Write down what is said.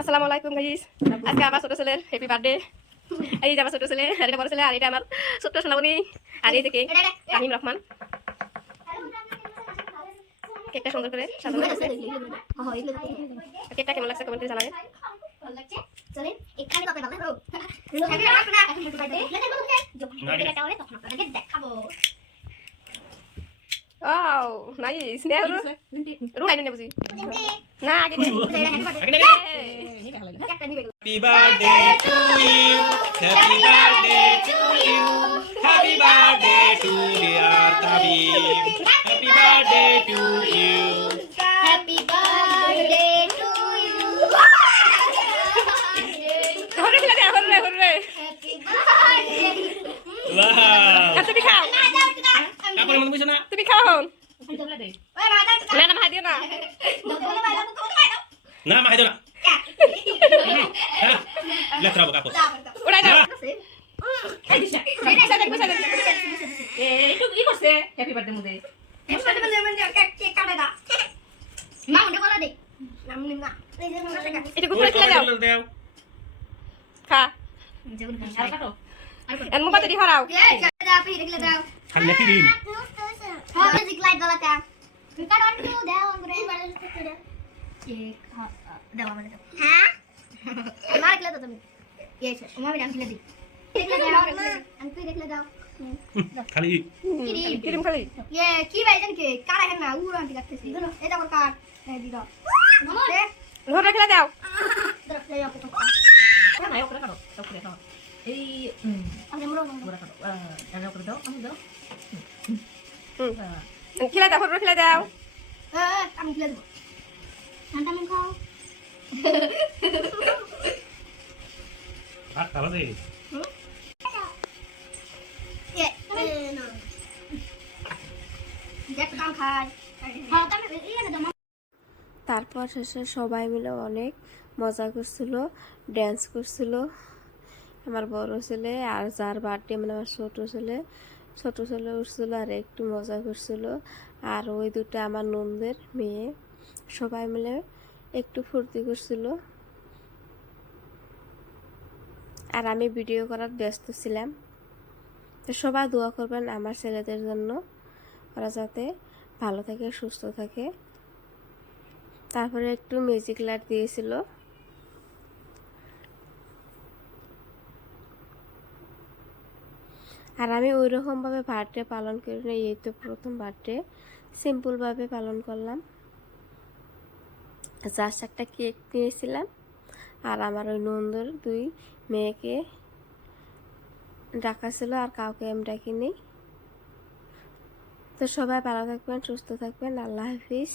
আসসালামু আলাইকুম গাইস। আজকে আমার ছোট ছেলের হ্যাপি বার্থডে। এই যে আমার ছোট ছেলে, আর এটা বড় ছেলে, আর এটা আমার ছোট্ট সোনামণি। আর এই থেকে তামিম রহমান কেকটা সুন্দর করে সাজানো হয়েছে। কেকটা কেমন লাগছে কমেন্টে জানাবেন। Wow nice. নে রুলাই নে বুঝি না আগে Happy birthday to you. Happy birthday to you. Happy birthday to dear Tabib. Happy birthday to you. Happy birthday to you. ধরে খেলা দে ধরে ধরে Happy birthday. Wow. তুমি খাও Kapan mau bisa nak? তুমি খাও Oi, ada. না না মা দিও না Nah, mah itu nak. Hah? Lihat terapa kapur. উড়াই দাও একটু কি করছে হ্যাপি বার্থডে মুদে Ma, udah bola deh. এটা গুলো খেলা দাও Dew. খা আর কাটো N mobile the হরাও Ya, ada apa ini kita tahu. Kan lihat ini. Oh, music light bola kan. Kita on dulu dah, gue baru sudah. Cek, dah lama dah. Hah? Mari kita tuh. Yes, Uma bilang kita di. Kita dah, antu kita dah. Kali ini. কিরিম খালি Ye, কি ভাই জান কি? কারা হেন না উড় আনতে কাটতেছি। এটা কর কাট। এই দিদা। দে, ধরে খেলা দাও দে aku tuh. না ওকে কাটো ওকে কাটো এই Ada mulu. ওরা কাটো জানা করে দাও আমি দাও খেলা দাও ধরে খেলা দাও Kamu gila tuh. Nanti mau kau. Ah, apa sih? Ye, no. Dia tukang khai. Kalau kami iya ada mama. তারপর শেষে সবাই মিলে অনেক মজা করছিল, ড্যান্স করছিল। আমার বড় ছেলে আর যার বার্থডে মানে আমার ছোট ছেলে উঠছিল আর একটু মজা করছিল। আর ওই দুটো আমার ননদের মেয়ে, সবাই মিলে একটু ফুর্তি করছিল। আর আমি ভিডিও করার ব্যস্ত ছিলাম। তো সবাই দোয়া করবেন আমার ছেলেদের জন্য, ওরা যাতে ভালো থাকে, সুস্থ থাকে। তারপরে একটু মিউজিক লাইট দিয়েছিল। আর আমি ওই রকমভাবে বার্থডে পালন করিনি, এই তো প্রথম বার্থডে সিম্পলভাবে পালন করলাম। জাস্ট একটা কেক নিয়েছিলাম আর আমার ওই নন্দর দুই মেয়েকে ডাকা ছিল, আর কাউকে আমি ডাকিনি। তো সবাই ভালো থাকবেন, সুস্থ থাকবেন। আল্লাহ হাফিজ।